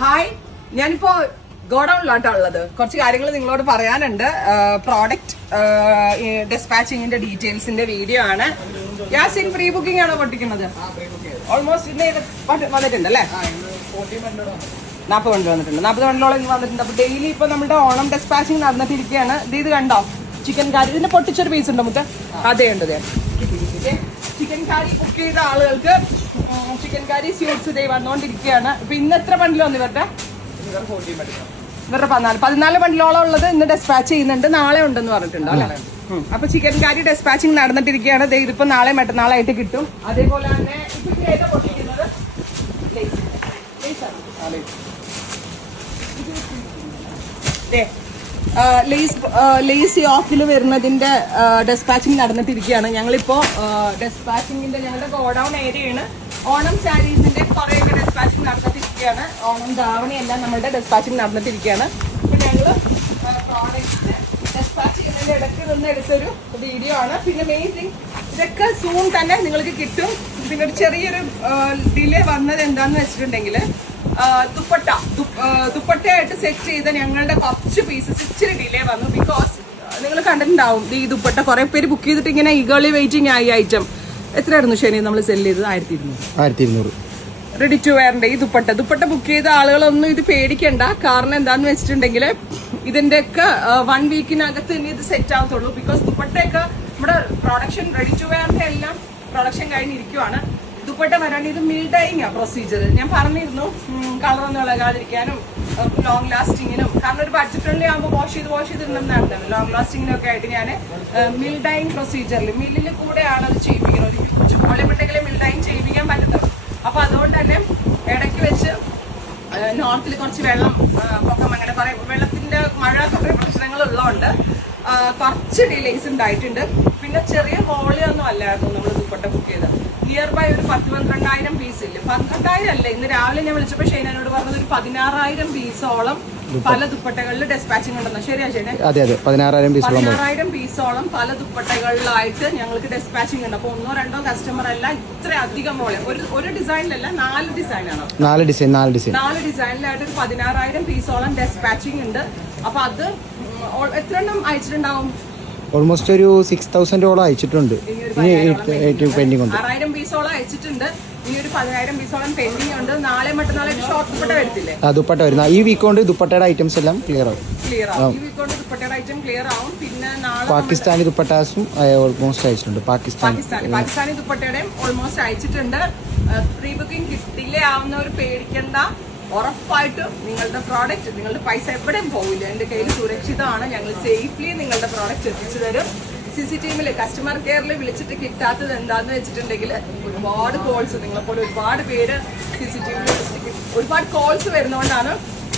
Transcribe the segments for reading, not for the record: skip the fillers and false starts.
Hi, ഞാനിപ്പോ ഗോഡൌണിലാട്ടോ ഉള്ളത്. കുറച്ച് കാര്യങ്ങൾ നിങ്ങളോട് പറയാനുണ്ട്. പ്രോഡക്റ്റ് ഡെസ്പാച്ചിങ്ങിന്റെ ഡീറ്റെയിൽസിന്റെ വീഡിയോ ആണ്. യാസിൻ പ്രീ ബുക്കിംഗ് ആണോ പൊട്ടിക്കുന്നത്? ഓൾമോസ്റ്റ് വന്നിട്ടുണ്ട് അല്ലേ? 40 വണ്ടി വന്നിട്ടുണ്ട്. 40 വണ്ടിയോളം ഇന്ന് വന്നിട്ടുണ്ട്. അപ്പൊ ഡെയിലി ഇപ്പൊ നമ്മുടെ ഓണം ഡെസ്പാച്ചിങ് നടന്നിട്ടിരിക്കുകയാണ്. ഇത് കണ്ടോ, ചിക്കൻ കാരി. ഇതിന്റെ പൊട്ടിച്ചൊരു പീസ് ഉണ്ടോ മുത്ത? അതേ ഉണ്ട്. ചിക്കൻ കാരി ബുക്ക് ചെയ്ത ആളുകൾക്ക് ചിക്കൻ കാരി സ്യൂട്ട്സ് ഇതേ വന്നുകൊണ്ടിരിക്കുകയാണ്. ഇപ്പൊ ഇന്ന് എത്ര ബണ്ടിൽ വന്നു ഇവരുടെ? 14 ബണ്ടിലോളം ഉള്ളത് ഇന്ന് ഡെസ്പാച്ച് ചെയ്യുന്നുണ്ട്. നാളെ ഉണ്ടെന്ന് പറഞ്ഞിട്ടുണ്ടോ അല്ലെ? അപ്പൊ ചിക്കൻ കാരി ഡെസ്പാച്ചിങ് നടന്നിട്ടിരിക്കുകയാണ്. ഇതിപ്പോ നാളെ മറ്റന്നാളായിട്ട് കിട്ടും. അതേപോലെ തന്നെ ഇപ്പൊ പൊട്ടിക്കുന്നത് ലേസ് യോക്കിൽ വരുന്നതിന്റെ ഡെസ്പാച്ചിങ് നടന്നിട്ടിരിക്കുകയാണ്. ഞങ്ങളിപ്പോ ഡെസ്പാച്ചിങ്ങിന്റെ ഞങ്ങളുടെ ഗോഡൌൺ ഏരിയയാണ്. ഓണം സാരീസിന്റെ കുറെയൊക്കെ ഡെസ്പാച്ചിങ് നടന്നിട്ടിരിക്കുകയാണ്. ഓണം ധാവണി എല്ലാം നമ്മളുടെ ഡെസ്പാച്ചിങ് നടന്നിട്ടിരിക്കുകയാണ്. ഇപ്പൊ ഞങ്ങള് പ്രോഡക്റ്റ്സ് ഡെസ്പാച്ച് ചെയ്യുന്നതിന്റെ ഇടയ്ക്ക് നിന്ന് എടുത്തൊരു വീഡിയോ ആണ്. പിന്നെ മെയിൻ തിങ്, ഇതൊക്കെ സൂൺ തന്നെ നിങ്ങൾക്ക് കിട്ടും. പിന്നെ ഒരു ചെറിയൊരു ഡിലേ വന്നത് എന്താന്ന് വെച്ചിട്ടുണ്ടെങ്കിൽ, ദുപ്പട്ടയായിട്ട് സെറ്റ് ചെയ്ത ഞങ്ങളുടെ കുറച്ച് പീസസ് ഇച്ചിരി ഡിലേ വന്നു. ബിക്കോസ് നിങ്ങൾ കണ്ടിട്ടുണ്ടാവും, ഈ ദുപ്പട്ട കുറെ പേര് ബുക്ക് ചെയ്തിട്ട് ഇങ്ങനെ ഈഗേർലി വെയിറ്റിംഗ് ആയി ഐറ്റം. എത്രയായിരുന്നു ശനി നമ്മൾ സെല് ചെയ്തത്? 1200. റെഡി ടു വെയറിന്റെ ഈ ദുപ്പട്ട ബുക്ക് ചെയ്ത ആളുകളൊന്നും ഇത് പേടിക്കണ്ട. കാരണം എന്താന്ന് വെച്ചിട്ടുണ്ടെങ്കിൽ ഇതിന്റെയൊക്കെ 1 വീക്കിനകത്ത് ഇനി ഇത് സെറ്റ് ആവത്തുള്ളൂ. ബിക്കോസ് ദുപ്പട്ടയൊക്കെ നമ്മുടെ പ്രൊഡക്ഷൻ റെഡി ടു വെയറിന്റെ എല്ലാം പ്രൊഡക്ഷൻ കഴിഞ്ഞിരിക്കുവാണ്. ദുപ്പട്ട വരാൻ ഇത് മിൽഡൈങ് ആ പ്രൊസീജിയർ. ഞാൻ പറഞ്ഞിരുന്നു, കളറൊന്നും ഇളകാതിരിക്കാനും ലോങ് ലാസ്റ്റിങ്ങിനും. കാരണം ഒരു ബഡ്ജറ്റ് ഫ്രണ്ട്ലി ആകുമ്പോൾ വാഷ് ചെയ്തിട്ടുണ്ടെന്നാണ്. ലോങ് ലാസ്റ്റിങ്ങിനും ഒക്കെ ആയിട്ട് ഞാൻ മിൽഡൈങ് പ്രൊസീജിയറിൽ മില്ലിൽ കൂടെയാണ് അത് ചെയ്യിപ്പിക്കുന്നത്. ഒരു ഹ്യൂജ് വോളിയം ഉണ്ടെങ്കിൽ മിൽഡൈങ് ചെയ്യിപ്പിക്കാൻ പറ്റത്തുള്ളൂ. അപ്പൊ അതുകൊണ്ട് തന്നെ ഇടയ്ക്ക് വെച്ച് നോർത്തിൽ കുറച്ച് വെള്ളം പൊക്കം, അങ്ങനെ കുറെ വെള്ളത്തിന്റെ മഴ കുറെ പ്രശ്നങ്ങൾ ഉള്ളതുകൊണ്ട് കുറച്ച് ഡിലേസ് ഉണ്ടായിട്ടുണ്ട്. പിന്നെ ചെറിയ വോളിയം ഒന്നും അല്ലായിരുന്നു നമ്മൾ ദുപ്പട്ട ബുക്ക് ചെയ്തത്. നിയർ ബൈ ഒരു 12,000 പീസ് ഇല്ല, 12,000 അല്ല. ഇന്ന് രാവിലെ ഞാൻ വിളിച്ചപ്പോൾ ഷെയ്നോട് പറഞ്ഞത് ഒരു 16,000 പീസോളം പല ദുപ്പട്ടകളിൽ ഡെസ്പാച്ചിങ് ഉണ്ടെന്ന്. ശരിയാ ഷെയ്നെ? 16,000 പീസോളം പല ദുപ്പട്ടകളിലായിട്ട് ഞങ്ങൾക്ക് ഡെസ്പാച്ചിങ് ഉണ്ട്. അപ്പൊ 1-2 കസ്റ്റമർ അല്ല, ഇത്ര അധികം വോളിയം. ഒരു ഡിസൈനിലല്ല, 4 ഡിസൈനാണ്. 4 ഡിസൈനിലായിട്ട് ഒരു 16,000 പീസോളം ഡെസ്പാച്ചിങ് ഉണ്ട്. അപ്പൊ അത് എത്ര എണ്ണം അയച്ചിട്ടുണ്ടാവും? ഓൾമോസ്റ്റ് ഒരു 6,000 അയച്ചിട്ടുണ്ട്. 6,000 പീസോളം അയച്ചിട്ടുണ്ട്. ഇനി ഒരു 10,000 പീസോളം പെൻഡിങ് ഉണ്ട്. നാളെ മറ്റന്നാളെ ഷോർട്ട് ദുപ്പട്ട വരത്തില്ലേ? ദുപ്പട്ട വരുന്ന ഈ വീക്ക് കൊണ്ട് ദുപ്പട്ടയുടെ ഐറ്റംസ് എല്ലാം ക്ലിയർ ആവും. ഈ വീക്ക് കൊണ്ട് ദുപ്പട്ടയുടെ ഐറ്റം ക്ലിയർ ആവും. പിന്നെ നാളെ പാകിസ്ഥാനി ദുപ്പട്ടാസും ഓൾമോസ്റ്റ് അയച്ചിട്ടുണ്ട്. പാകിസ്ഥാനി ദുപ്പട്ടയുടെയും ഓൾമോസ്റ്റ് അയച്ചിട്ടുണ്ട്. പ്രീ ബുക്കിംഗ് ഡിലേ ആവുന്നവർ പേടിക്കണ്ട. ഉറപ്പായിട്ടും നിങ്ങളുടെ പ്രോഡക്റ്റ്, നിങ്ങളുടെ പൈസ എവിടെയും പോവില്ല. എൻ്റെ കയ്യിൽ സുരക്ഷിതമാണ്. ഞങ്ങൾ സേഫ്ലി നിങ്ങളുടെ പ്രോഡക്റ്റ് എത്തിച്ചു തരും. CCTVയിൽ കസ്റ്റമർ കെയറിൽ വിളിച്ചിട്ട് കിട്ടാത്തത് എന്താന്ന് വെച്ചിട്ടുണ്ടെങ്കിൽ, ഒരുപാട് കോൾസ്, നിങ്ങളെപ്പോലെ ഒരുപാട് പേര് CCTVയിൽ വിളിച്ചിട്ട് ഒരുപാട് കോൾസ് വരുന്നതുകൊണ്ടാണ്.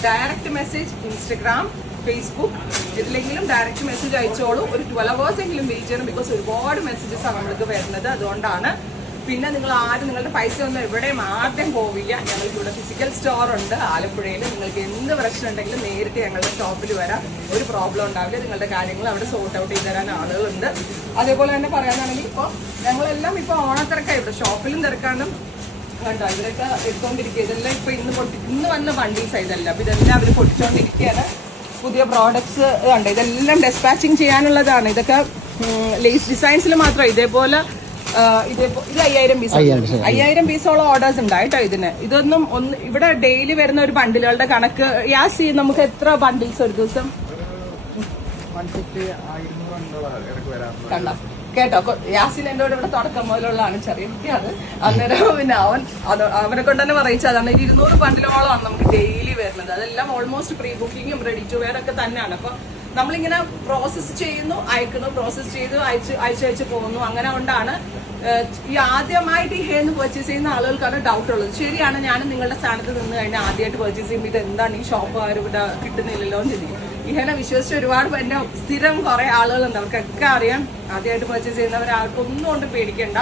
ഡയറക്റ്റ് മെസ്സേജ് ഇൻസ്റ്റഗ്രാം, ഫേസ്ബുക്ക്, ഇതിലെങ്കിലും ഡയറക്റ്റ് മെസ്സേജ് അയച്ചോളൂ. ഒരു 12 hours എങ്കിലും വെയിറ്റ് ചെയ്യണം. ബിക്കോസ് ഒരുപാട് മെസ്സേജസ് ആണ് നമ്മൾക്ക് വരുന്നത്. അതുകൊണ്ടാണ്. പിന്നെ നിങ്ങൾ ആരും നിങ്ങളുടെ പൈസ ഒന്നും എവിടെയും ആദ്യം പോവില്ല. ഞങ്ങൾക്ക് ഇവിടെ ഫിസിക്കൽ സ്റ്റോർ ഉണ്ട് ആലപ്പുഴയിൽ. നിങ്ങൾക്ക് എന്ത് പ്രശ്നം ഉണ്ടെങ്കിലും നേരിട്ട് ഞങ്ങളുടെ ഷോപ്പിൽ വരാം. ഒരു പ്രോബ്ലം ഉണ്ടാവില്ല. നിങ്ങളുടെ കാര്യങ്ങൾ അവിടെ സോർട്ട് ഔട്ട് ചെയ്ത് തരാൻ ആളുകളുണ്ട്. അതേപോലെ തന്നെ പറയാനാണെങ്കിൽ ഇപ്പോൾ ഞങ്ങളെല്ലാം ഇപ്പോൾ ഓണത്തിരക്കായി. ഇവിടെ ഷോപ്പിലും തിരക്കാണ്. കണ്ടോ, ഇവരൊക്കെ എടുത്തുകൊണ്ടിരിക്കുക. ഇതെല്ലാം ഇപ്പോൾ ഇന്ന് വന്ന വണ്ടീസ് ഇതെല്ലാം. അപ്പോൾ ഇതെല്ലാം അവർ പൊട്ടിച്ചുകൊണ്ടിരിക്കുകയാണ്. പുതിയ പ്രോഡക്ട്സ് കണ്ടോ, ഇതെല്ലാം ഡെസ്പാച്ചിങ് ചെയ്യാനുള്ളതാണ്. ഇതൊക്കെ ലേസ് ഡിസൈൻസിൽ മാത്രം. ഇതേപോലെ ഇത് 5,000 പീസോളം ഓർഡേഴ്സ് ഉണ്ടായിട്ടോ ഇതിന്. ഇതൊന്നും ഇവിടെ ഡെയിലി വരുന്ന ഒരു ബണ്ടിലുകളുടെ കണക്ക്. യാസി, നമുക്ക് എത്ര ബണ്ടിൽസ് ഒരു ദിവസം? കണ്ടോ കേട്ടോ, യാസിൻ എൻ്റെ ഇവിടെ തുടക്കം മുതലുള്ളതാണ്. ചെറിയ കുട്ടിയാണ്. അന്നേരം പിന്നെ അവനെ കൊണ്ട് തന്നെ പറയിച്ചതാണ്. 200 ബണ്ടിലോളമാണ് നമുക്ക് ഡെയിലി വരുന്നത്. അതെല്ലാം ഓൾമോസ്റ്റ് പ്രീ ബുക്കിങ്ങും റെഡി ടു വെയർ ഒക്കെ തന്നെയാണ്. അപ്പൊ നമ്മളിങ്ങനെ പ്രോസസ്സ് ചെയ്യുന്നു, അയക്കുന്നു, പ്രോസസ്സ് ചെയ്ത് അയച്ച് പോകുന്നു. അങ്ങനെ കൊണ്ടാണ് ഈ ആദ്യമായിട്ട് ഈ ഹെയർന്ന് പർച്ചേസ് ചെയ്യുന്ന ആളുകൾക്കാണ് ഡൗട്ട് ഉള്ളത്. ശരിയാണ്, ഞാനും നിങ്ങളുടെ സ്ഥാനത്ത് നിന്ന് കഴിഞ്ഞാൽ ആദ്യമായിട്ട് പർച്ചേസ് ചെയ്യുമ്പോൾ ഇത് എന്താണ് ഈ ഷോപ്പ് ആരും ഇവിടെ കിട്ടുന്നില്ലല്ലോ എന്ന് ചിന്തിക്കും. ഈ ഹെയറിനെ വിശ്വസിച്ച് ഒരുപാട് എന്നെ സ്ഥിരം കുറെ ആളുകളുണ്ട്. അവർക്കൊക്കെ അറിയാം. ആദ്യമായിട്ട് പർച്ചേസ് ചെയ്യുന്നവർ ആർക്കൊന്നും കൊണ്ട് പേടിക്കണ്ട.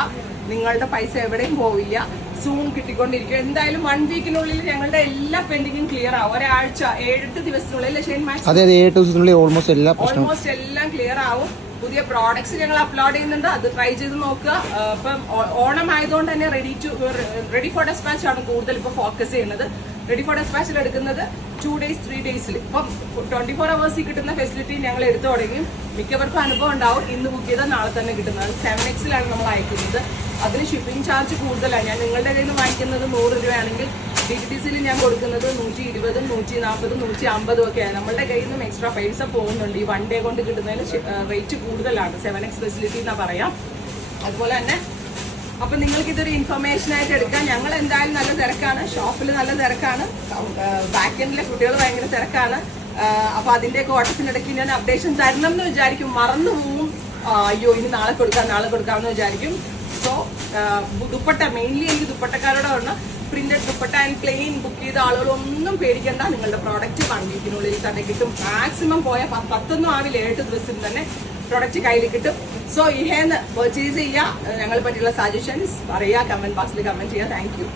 നിങ്ങളുടെ പൈസ എവിടെയും പോവില്ല. സൂൺ കിട്ടിക്കൊണ്ടിരിക്കും. എന്തായാലും 1 വീക്കിനുള്ളിൽ ഞങ്ങളുടെ എല്ലാ പെൻഡിങ്ങും ക്ലിയർ ആവും. ഒരാഴ്ച 7-8 ദിവസത്തിനുള്ളിൽ ഓൾമോസ്റ്റ് എല്ലാം ക്ലിയർ ആവും. പുതിയ പ്രോഡക്ട്സ് ഞങ്ങൾ അപ്ലോഡ് ചെയ്യുന്നുണ്ട്. അത് ട്രൈ ചെയ്ത് നോക്കുക. ഇപ്പം ഓണം ആയതുകൊണ്ട് തന്നെ റെഡി ഫോർ ഡെസ്പാച്ച് ആണ് കൂടുതൽ ഇപ്പോൾ ഫോക്കസ് ചെയ്യുന്നത്. റെഡി ഫോർ ഡെസ്പാച്ചിൽ എടുക്കുന്നത് 2 days 3 days. ഇപ്പം 24 hours കിട്ടുന്ന ഫെസിലിറ്റി ഞങ്ങൾ എടുത്തു തുടങ്ങി. മിക്കവർക്കും അനുഭവം ഉണ്ടാവും. ഇന്ന് ബുക്ക് ചെയ്താൽ നാളെ തന്നെ കിട്ടുന്നത്. 7Xലാണ് നമ്മൾ അയക്കുന്നത്. അതിന് ഷിപ്പിംഗ് ചാർജ് കൂടുതലാണ്. ഞാൻ നിങ്ങളുടെ കയ്യിൽ നിന്ന് വാങ്ങിക്കുന്നത് 100 രൂപയാണെങ്കിൽ DTDCയിൽ ഞാൻ കൊടുക്കുന്നത് 120, 140, 150 ഒക്കെയാണ്. നമ്മളുടെ കയ്യിൽ നിന്നും എക്സ്ട്രാ പൈസ പോകുന്നുണ്ട്. ഈ 1 day കൊണ്ട് കിട്ടുന്നതിന് റേറ്റ് കൂടുതലാണ്. 7X ഫെസിലിറ്റി എന്നാ പറയാം. അതുപോലെ തന്നെ അപ്പൊ നിങ്ങൾക്ക് ഇതൊരു ഇൻഫർമേഷൻ ആയിട്ട് എടുക്കാം. ഞങ്ങൾ എന്തായാലും നല്ല തിരക്കാണ്, ഷോപ്പിൽ നല്ല തിരക്കാണ്, ബാക്ക് എൻഡിലെ കുട്ടികൾ ഭയങ്കര തിരക്കാണ്. അപ്പൊ അതിന്റെയൊക്കെ ഓട്ടത്തിനിടയ്ക്ക് ഞാൻ അപ്ഡേഷൻ തരണം എന്ന് വിചാരിക്കും, മറന്നു പോവും. അയ്യോ ഇനി നാളെ കൊടുക്കാമെന്ന് വിചാരിക്കും. സോ ദുപ്പട്ട മെയിൻലി എനിക്ക് ദുപ്പട്ടക്കാരോട് പറഞ്ഞ printed dupatta and plain book ചെയ്ത ആളുകളൊന്നും പേടിക്കേണ്ട. നിങ്ങളുടെ പ്രോഡക്റ്റ് 1 വീക്കിനുള്ളിൽ തന്നെ കിട്ടും. മാക്സിമം പോയ 10 ആവില്ല 7 ദിവസത്തിൽ തന്നെ പ്രോഡക്റ്റ് കയ്യിൽ കിട്ടും. സോ ഇഹേന്ന് പർച്ചേസ് ചെയ്യുക. ഞങ്ങളെ പറ്റിയുള്ള സജഷൻസ് പറയുക, കമന്റ് ബോക്സിൽ കമന്റ് ചെയ്യുക. Thank you.